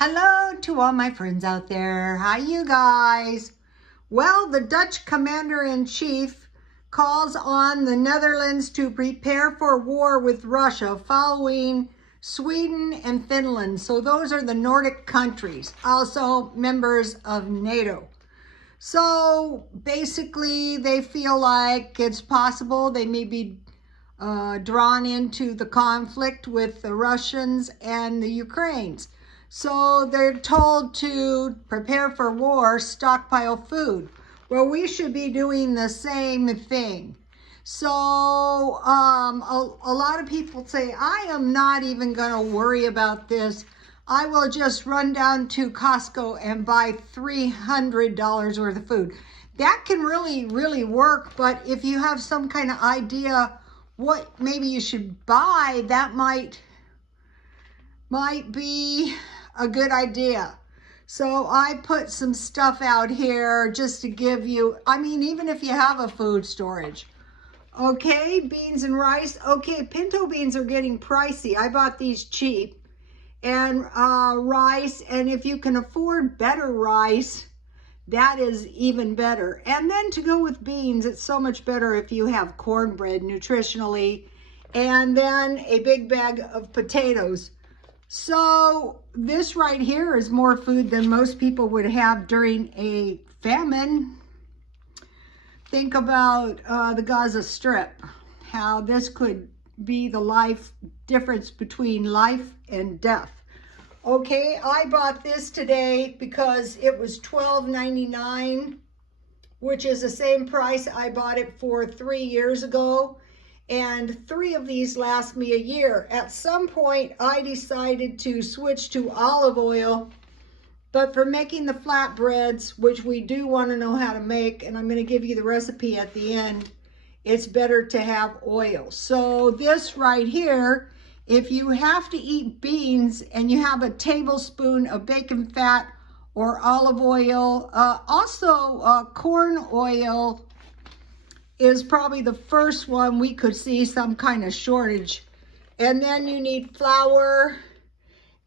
Hello to all my friends out there. How you guys? Well, the Dutch commander-in-chief calls on the Netherlands to prepare for war with Russia following Sweden and Finland. So those are the Nordic countries, also members of NATO. So basically they feel like it's possible they may be drawn into the conflict with the Russians and the Ukrainians. So they're told to prepare for war, stockpile food. Well, we should be doing the same thing. So a lot of people say, I am not even going to worry about this. I will just run down to Costco and buy $300 worth of food. That can really work, but if you have some kind of idea what maybe you should buy, that might be a good idea. So I put some stuff out here just to give you, I mean, even if you have a food storage. Okay, beans and rice. Okay, pinto beans are getting pricey. I bought these cheap. And rice, and if you can afford better rice, that is even better. And then to go with beans, it's so much better if you have cornbread nutritionally, and then a big bag of potatoes. So this right here is more food than most people would have during a famine. Think about the Gaza Strip, how this could be the life difference between life and death. Okay, I bought this today because it was $12.99, which is the same price I bought it for 3 years ago. And 3 of these last me a year. At some point, I decided to switch to olive oil, but for making the flatbreads, which we do want to know how to make, and I'm going to give you the recipe at the end, it's better to have oil. So this right here, if you have to eat beans and you have a tablespoon of bacon fat or olive oil, corn oil is probably the first one we could see some kind of shortage. And then you need flour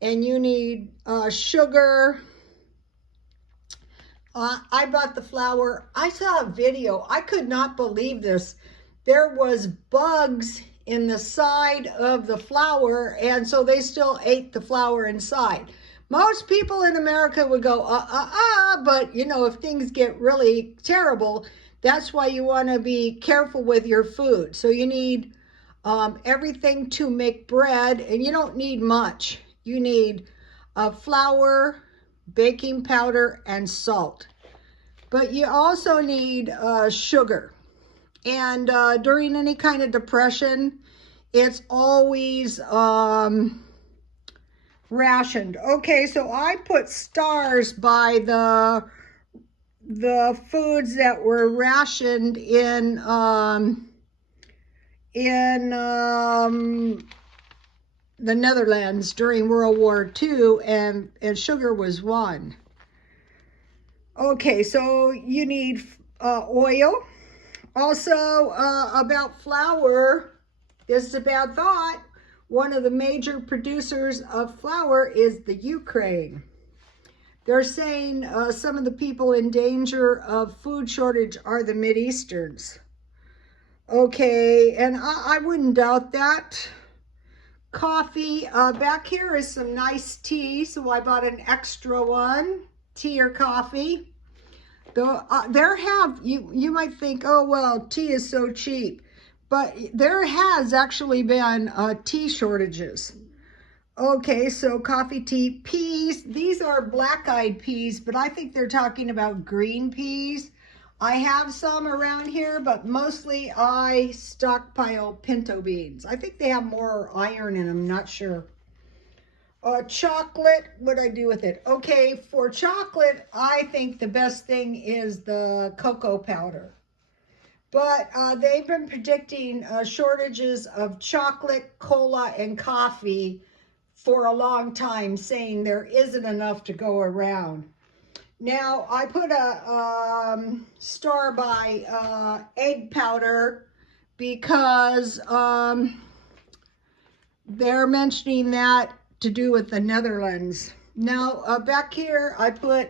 and you need sugar. I bought the flour. I saw a video. I could not believe this. There was bugs in the side of the flour, and so they still ate the flour inside. Most people in America would go, but you know, if things get really terrible, that's why you want to be careful with your food. So you need everything to make bread, and you don't need much. You need flour, baking powder, and salt. But you also need sugar. And during any kind of depression, it's always rationed. Okay, so I put stars by the foods that were rationed in the Netherlands during World War II, and sugar was one. Okay, so you need oil. Also, about flour, this is a bad thought. One of the major producers of flour is the Ukraine. They're saying some of the people in danger of food shortage are the Mideasterns. Okay, and I wouldn't doubt that. Coffee, back here is some nice tea, so I bought an extra one, tea or coffee. Though you might think, oh well, tea is so cheap, but there has actually been tea shortages. Okay, so coffee, tea, peas. These are black-eyed peas, but I think they're talking about green peas. I have some around here, but mostly I stockpile pinto beans. I think they have more iron in them, not sure. Chocolate, what do I do with it? Okay, for chocolate, I think the best thing is the cocoa powder. But they've been predicting shortages of chocolate, cola, and coffee for a long time, saying there isn't enough to go around. Now, I put a star by egg powder because they're mentioning that to do with the Netherlands. Now, back here, I put,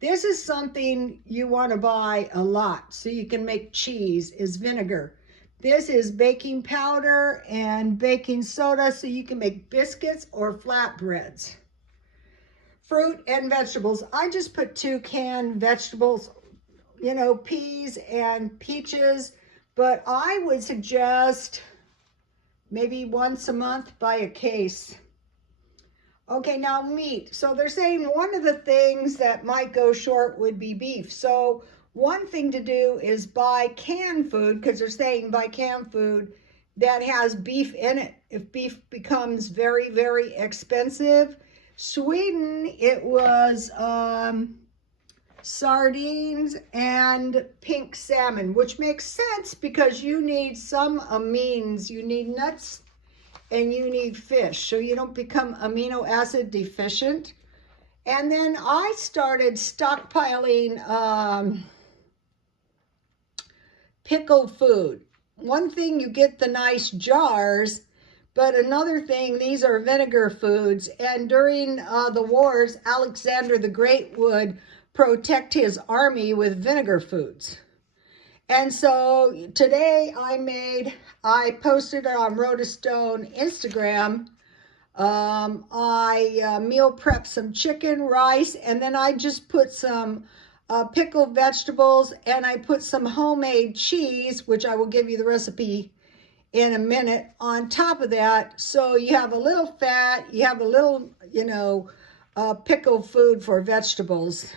this is something you want to buy a lot so you can make cheese, is vinegar. This is baking powder and baking soda so you can make biscuits or flatbreads. Fruit and vegetables. I just put 2 canned vegetables, you know, peas and peaches, but I would suggest maybe once a month buy a case. Okay, now meat. So they're saying one of the things that might go short would be beef. So one thing to do is buy canned food, because they're saying buy canned food that has beef in it. If beef becomes very, very expensive. Sweden, it was sardines and pink salmon, which makes sense because you need some amines. You need nuts and you need fish, so you don't become amino acid deficient. And then I started stockpiling pickled food. One thing, you get the nice jars, but another thing, these are vinegar foods. And during the wars, Alexander the Great would protect his army with vinegar foods. And so today I posted it on Rhoda Stone Instagram. I meal prepped some chicken, rice, and then I just put some pickled vegetables, and I put some homemade cheese, which I will give you the recipe in a minute, on top of that. So you have a little fat, you have a little, you know, pickled food for vegetables.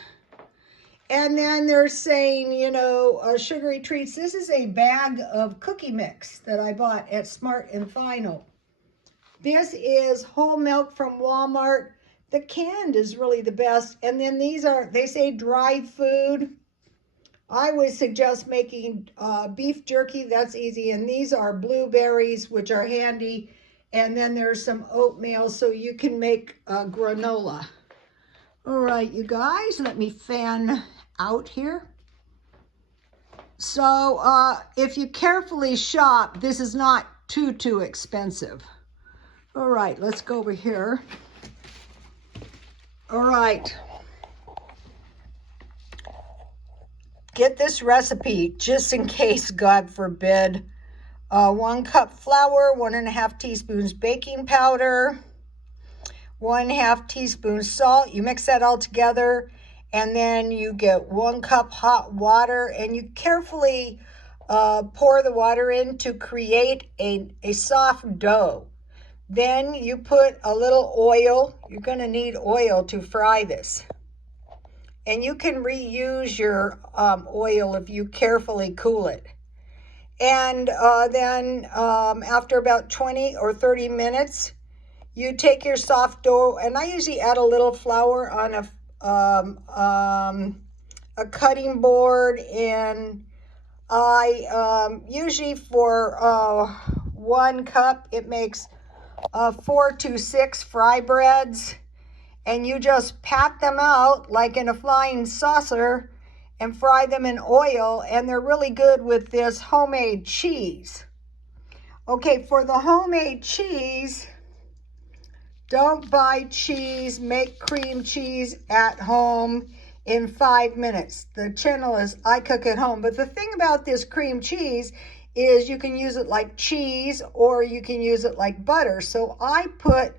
And then they're saying, you know, sugary treats. This is a bag of cookie mix that I bought at Smart and Final. This is whole milk from Walmart. The canned is really the best. And then these are, they say dried food. I would suggest making beef jerky. That's easy. And these are blueberries, which are handy. And then there's some oatmeal so you can make granola. All right, you guys, let me fan out here. So if you carefully shop, this is not too expensive. All right, let's go over here. All right. Get this recipe just in case, God forbid. 1 cup flour, 1.5 teaspoons baking powder, 1/2 teaspoon salt. You mix that all together, and then you get 1 cup hot water, and you carefully pour the water in to create a soft dough. Then you put a little oil. You're going to need oil to fry this. And you can reuse your oil if you carefully cool it. And then after about 20 or 30 minutes, you take your soft dough, and I usually add a little flour on a cutting board, and I usually for 1 cup, it makes 4 to 6 fry breads, and you just pat them out like in a flying saucer and fry them in oil, and they're really good with this homemade cheese. Okay, for the homemade cheese, don't buy cheese, make cream cheese at home in 5 minutes. The channel is I Cook at Home. But the thing about this cream cheese is you can use it like cheese or you can use it like butter. So I put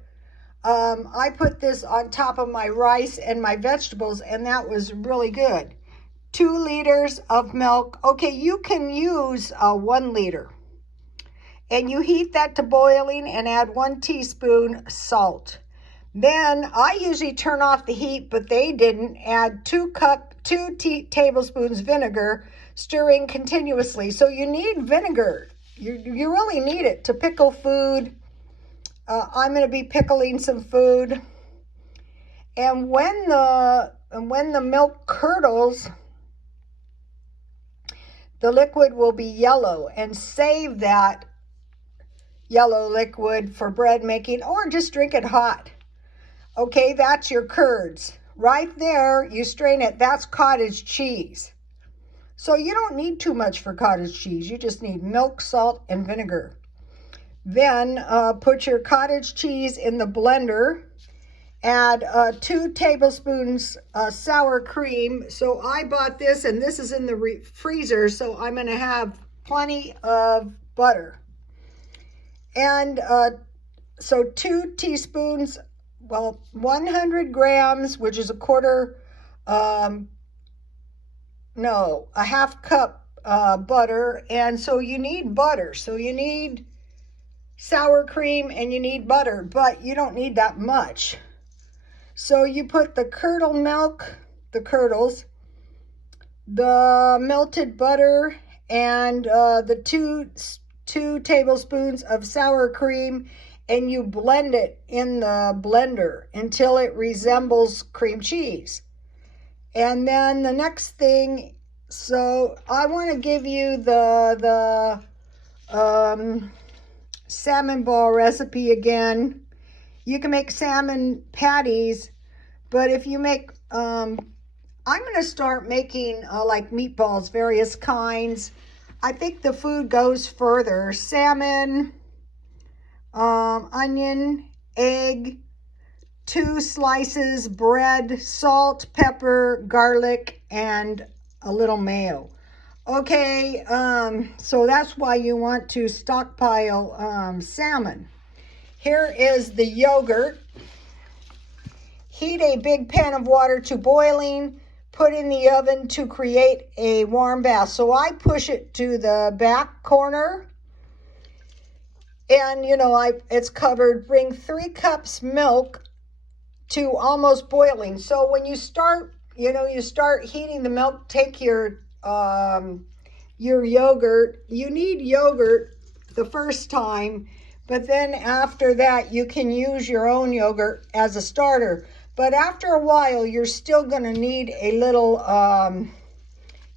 this on top of my rice and my vegetables, and that was really good. 2 liters of milk. Okay, you can use 1 liter. And you heat that to boiling and add 1 teaspoon salt. Then I usually turn off the heat, but they didn't. Add 2 tablespoons vinegar, stirring continuously. So you need vinegar. You really need it to pickle food. I'm going to be pickling some food. And when the milk curdles, the liquid will be yellow, and save that yellow liquid for bread making, or just drink it hot. Okay, that's your curds. Right there, you strain it. That's cottage cheese. So you don't need too much for cottage cheese. You just need milk, salt, and vinegar. Then put your cottage cheese in the blender, Add 2 tablespoons sour cream. So I bought this, and this is in the freezer, so I'm going to have plenty of butter. And so 2 teaspoons, well, 100 grams, which is a half cup butter. And so you need butter. So you need sour cream and you need butter, but you don't need that much. So you put the curdled milk, the curdles, the melted butter, and the two tablespoons of sour cream, and you blend it in the blender until it resembles cream cheese. And then the next thing, so I want to give you the salmon ball recipe again. You can make salmon patties, but if you make, I'm going to start making like meatballs, various kinds. I think the food goes further. Salmon, onion, egg, 2 slices, bread, salt, pepper, garlic, and a little mayo. Okay, so that's why you want to stockpile salmon. Here is the yogurt. Heat a big pan of water to boiling. Put in the oven to create a warm bath. So I push it to the back corner. And, you know, it's covered. Bring 3 cups milk to almost boiling. So when you start, you start heating the milk, take your yogurt. You need yogurt the first time, but then after that, you can use your own yogurt as a starter. But after a while, you're still going to need a little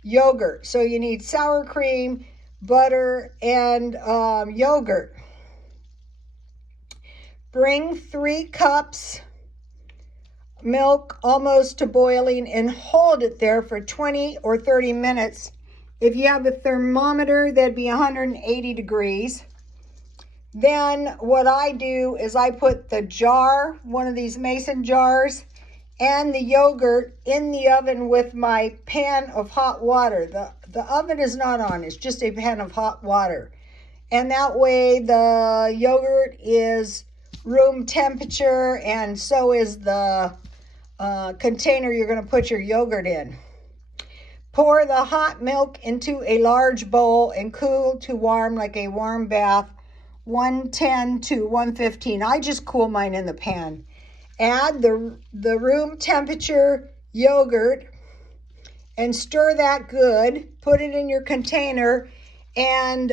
yogurt. So you need sour cream, butter, and yogurt. Bring 3 cups milk almost to boiling and hold it there for 20 or 30 minutes. If you have a thermometer, that'd be 180 degrees. Then what I do is I put the jar, one of these mason jars, and the yogurt in the oven with my pan of hot water. The oven is not on, it's just a pan of hot water. And that way the yogurt is room temperature, and so is the container you're going to put your yogurt in. Pour the hot milk into a large bowl and cool to warm like a warm bath, 110 to 115. I just cool mine in the pan. Add the room temperature yogurt and stir that good. Put it in your container and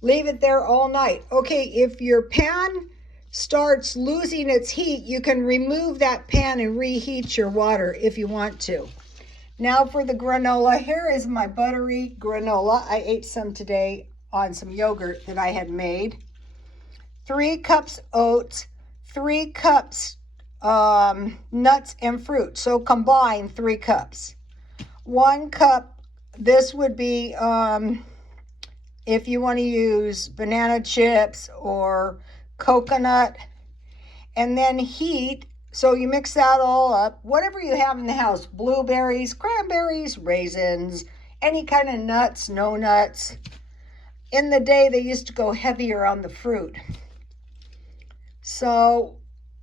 leave it there all night. Okay, if your pan starts losing its heat, you can remove that pan and reheat your water if you want to. Now for the granola. Here is my buttery granola. I ate some today on some yogurt that I had made. 3 cups oats, 3 cups nuts and fruit. So combine 3 cups. 1 cup, this would be if you want to use banana chips or coconut. And then heat. So you mix that all up. Whatever you have in the house, blueberries, cranberries, raisins, any kind of nuts, no nuts. In the day, they used to go heavier on the fruit. So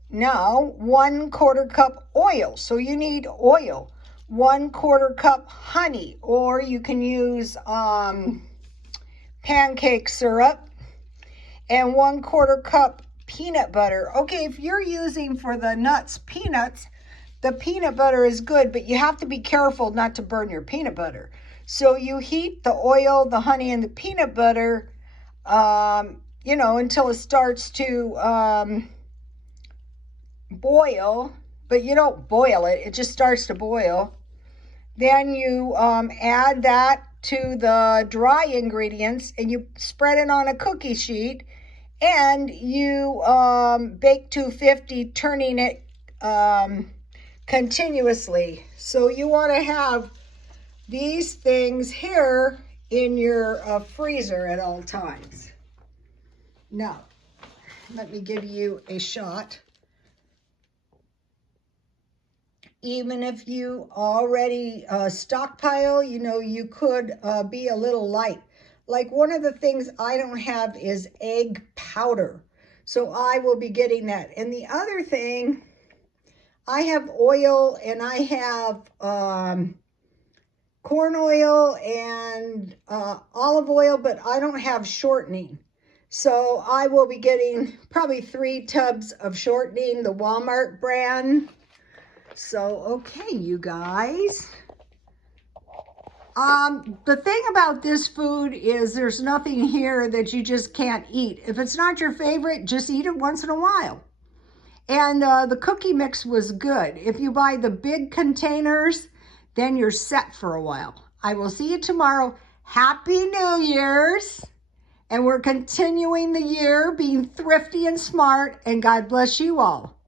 now 1/4 cup oil. So you need oil. 1/4 cup honey, or you can use pancake syrup, and 1/4 cup peanut butter. Okay, if you're using for the nuts peanuts, the peanut butter is good, but you have to be careful not to burn your peanut butter. So you heat the oil, the honey, and the peanut butter, until it starts to boil, but you don't boil it, it just starts to boil. Then you add that to the dry ingredients and you spread it on a cookie sheet, and you bake 250, turning it continuously. So you want to have these things here in your freezer at all times. Now, let me give you a shot. even if you already stockpile, you know, you could be a little light. Like one of the things I don't have is egg powder. So I will be getting that. And the other thing, I have oil and I have corn oil and olive oil, but I don't have shortening. So I will be getting probably 3 tubs of shortening, the Walmart brand. So, okay, you guys. The thing about this food is there's nothing here that you just can't eat. If it's not your favorite, just eat it once in a while. And the cookie mix was good. If you buy the big containers, then you're set for a while. I will see you tomorrow. Happy New Year's. And we're continuing the year being thrifty and smart. And God bless you all.